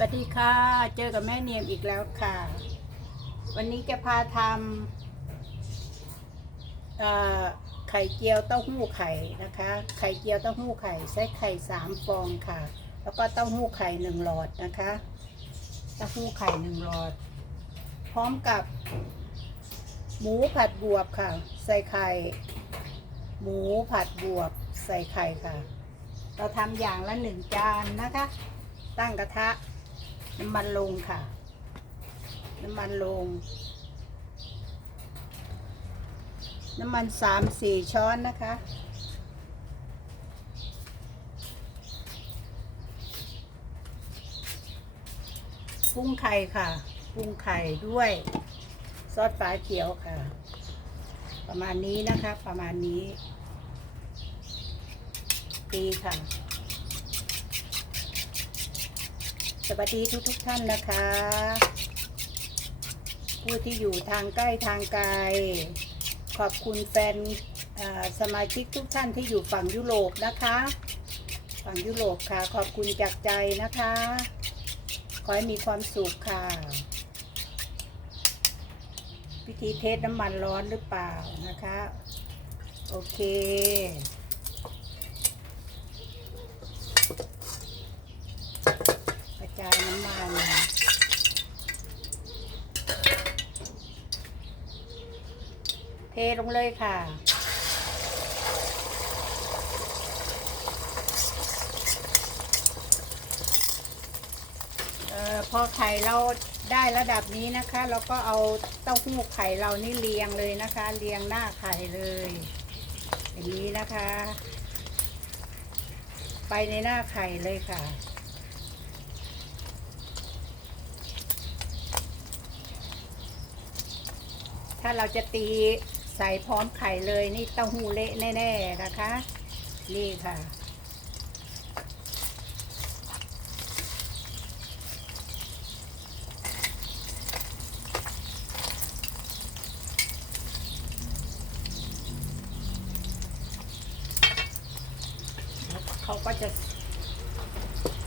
สวัสดีค่ะ เจอกับแม่เนียมอีกแล้วค่ะ วันนี้จะพาทำไข่เจียวเต้าหู้ไข่นะคะ ไข่เจียวเต้าหู้ไข่ใช้ไข่สามฟองค่ะ แล้วก็เต้าหู้ไข่หนึ่งหลอดนะคะ เต้าหู้ไข่หนึ่งหลอด พร้อมกับ หมูผัดบวบค่ะ ใส่ไข่ หมูผัดบวบใส่ไข่ค่ะ เราทำอย่างละหนึ่งจานนะคะตั้งกระทะ น้ำมันลงค่ะ น้ำมันลง น้ำมันสามสี่ช้อนนะคะ ปรุงไข่ค่ะ ปรุงไข่ด้วย ซอสฟ้าเขียวค่ะ ประมาณนี้นะคะ ประมาณนี้ดีค่ะ สวัสดีทุกทุกท่านนะคะ ผู้ที่อยู่ทางใกล้ทางไกล ขอบคุณแฟนสมาชิกทุกท่านที่อยู่ฝั่งยุโรปนะคะ ฝั่งยุโรปค่ะ ขอบคุณจากใจนะคะ ขอให้มีความสุขค่ะพิธีเทสน้ำมันร้อนหรือเปล่านะคะ โอเค กระ จายน้ำมันเทลงเลยค่ะออพอไข่เราได้ระดับนี้นะคะ เราก็เอาเต้าหู้ไข่เรานี่เรียงเลยนะคะ เรียงหน้าไข่เลยอย่างนี้นะคะ ไปในหน้าไข่เลยค่ะ ถ้าเราจะตีใส่พร้อมไข่เลยนี่เต้าหู้เละแน่ๆนะคะ นี่ค่ะ เขาก็จะ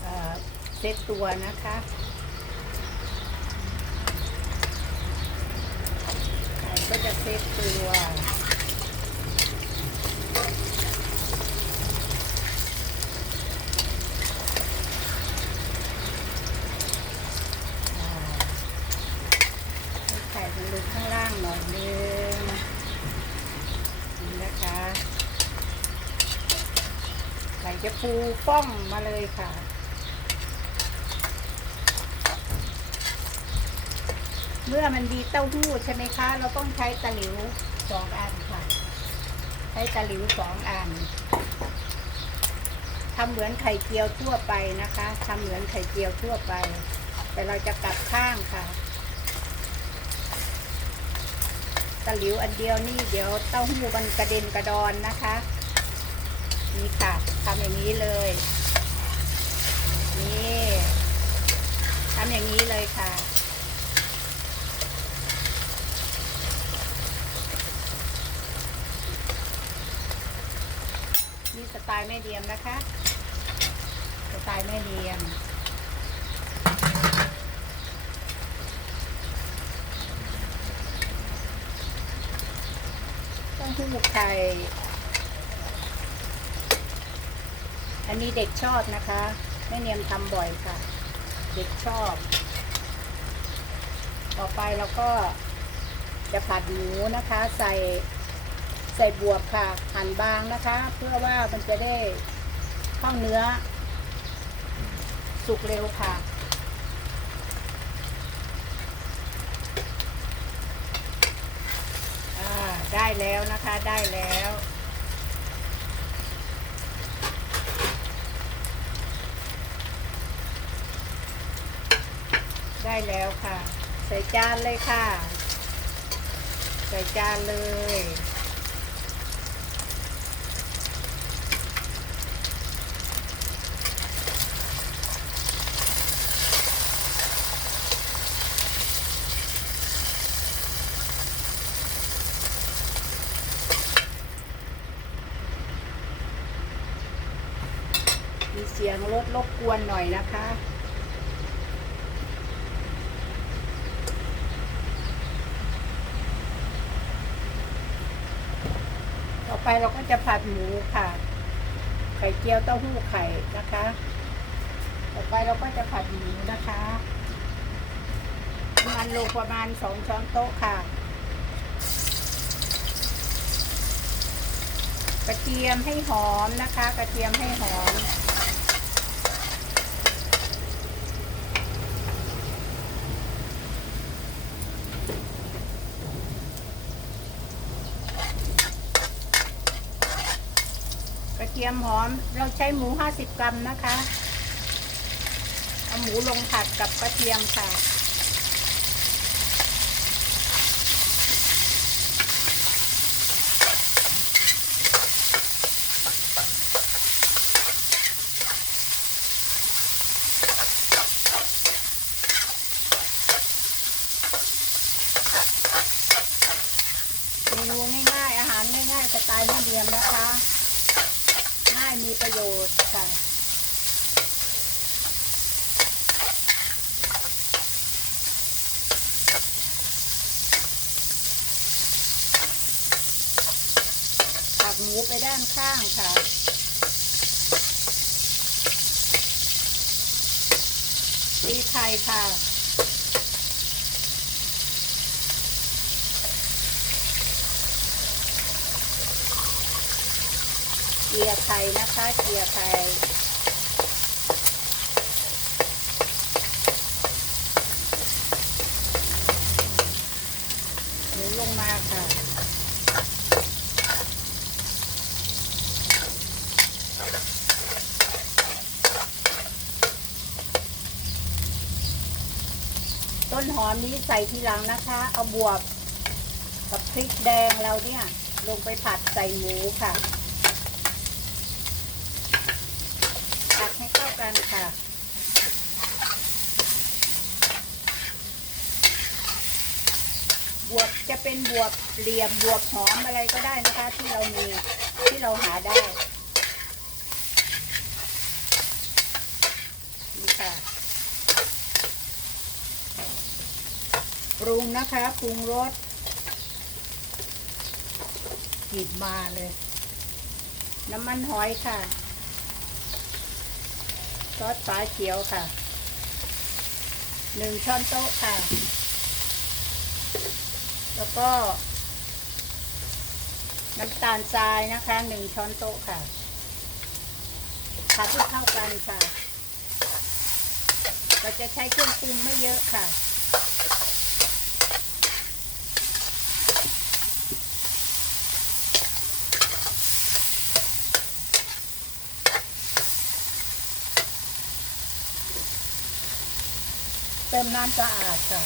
เอ่อเซตตัวนะคะไข่ ก็จะเซตตัวอ่าให้ไข่มันลงข้างล่างหน่อยนึงนี่นะคะไข่จะฟูป้องมาเลยค่ะ เมื่อมันดีเต้าหู้ใช่ไหมคะ เราต้องใช้ตะหลิวสองอันค่ะ ใช้ตะหลิวสองอันทำเหมือนไข่เจียวทั่วไปนะคะทำเหมือนไข่เจียวทั่วไป แต่เราจะกลับข้างค่ะตะหลิวอันเดียวนี่เดี๋ยวเต้าหู้มันกระเด็นกระดอนนะคะ นี่ค่ะทำอย่างนี้เลย นี่ทำอย่างนี้เลยค่ะ นี่ส ไตล์แม่เดียมนะคะสไตล์แม่เดียมต้องหู้ไข่อันนี้เด็กชอบนะคะ แม่เนียมทำบ่อยค่ะ เด็กชอบ ต่อไปเราก็จะผัดหมูนะคะ ใส่ ใส่บวบค่ะหั่นบางนะคะ เพื่อว่ามันจะได้เข้าเนื้อ สุกเร็วค่ะ ได้แล้วนะคะได้แล้วได้แล้วค่ะ ใส่จานเลยค่ะ ใส่จานเลย เสียงรถรบกวนหน่อยนะคะ ต่อไปเราก็จะผัดหมูค่ะ ไข่เจียวเต้าหู้ไข่นะคะ ต่อไปเราก็จะผัดหมูนะคะมันลงประมาณสองช้อนโต๊ะค่ะ กระเทียมให้หอมนะคะ กระเทียมให้หอม เทียมหอม เราใช้หมู 50 กรัมนะคะ เอาหมูลงผัดกับกระเทียมค่ะ เมนูง่ายๆ อาหารง่ายๆ สไตล์ไม่เดียมนะคะ ง่าย มีประโยชน์ค่ะผักหมูไปด้านข้างค่ะตีไข่ค่ะ เกียไข่นะคะ เกียไข่หมูลงมาค่ะต้นหอมนี้ใส่ทีหลังนะคะ เอาบวบกับพริกแดงเราเนี่ย ลงไปผัดใส่หมูค่ะ ผัดให้เข้า กันค่ะบวบจะเป็นบวบเหลี่ยมบวบหอมอะไรก็ได้นะคะ ที่เรามีที่เราหาได้นี่ค่ะปรุงนะคะปรุงรสกลิบมาเลย น้ำมันหอยค่ะ ซอสฟ้าเขียวค่ะหนึ่งช้อนโต๊ะค่ะ แล้วก็ น้ำตาลทรายนะคะหนึ่งช้อนโต๊ะค่ะผัดให้เข้ากันค่ะ เราจะใช้เครื่องปรุงไม่เยอะค่ะ เติมน้ำสะอาดค่ะ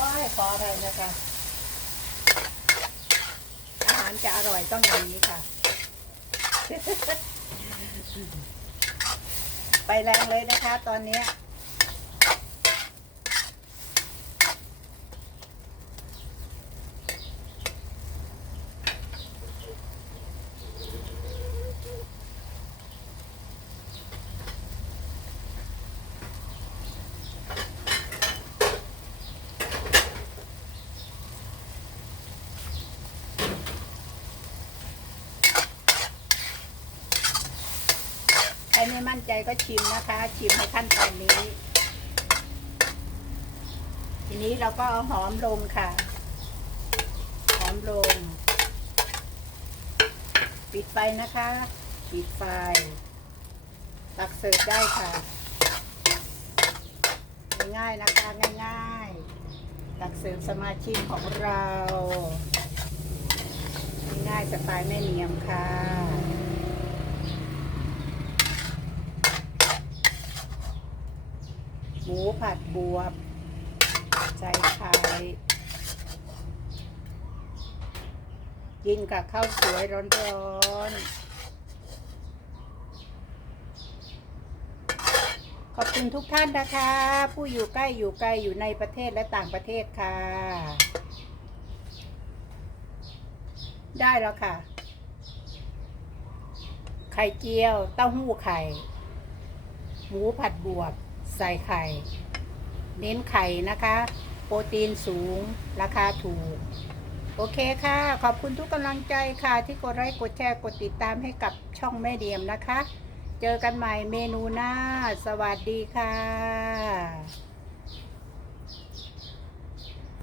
ว้ายขออะไรนะคะ อาหารจะอร่อยต้องอย่างนี้ค่ะ ไปแรงเลยนะคะตอนนี้ ครไม่มั่นใจก็ชิมนะคะ ชิมในขั้นตอนนี้ ทีนี้เราก็เอาหอมลงค่ะ หอมลง ปิดไฟนะคะ ปิดไฟ ตักเสิร์ฟได้ค่ะ ง่ายๆนะคะง่ายๆ ตักเสิร์ฟสมาชิกของเรา ง่ายๆสไตล์แม่เนียมค่ะ หมูผัด บวบ ใส่ไข่กินกับข้าวสวยร้อนๆ ขอบคุณทุกท่านนะคะ ผู้อยู่ใกล้อยู่ไกลอยู่ในประเทศและต่างประเทศค่ะ ได้แล้วค่ะ ไข่เจียว เต้าหู้ไข่ หมูผัดบวบ ใส่ไข่ เน้นไข่นะคะ โปรตีนสูง ราคาถูก โอเคค่ะ ขอบคุณทุกกำลังใจค่ะ ที่กดไลค์กดแชร์กดติดตามให้กับช่องแม่เดียมนะคะ เจอกันใหม่เมนูหน้า สวัสดีค่ะ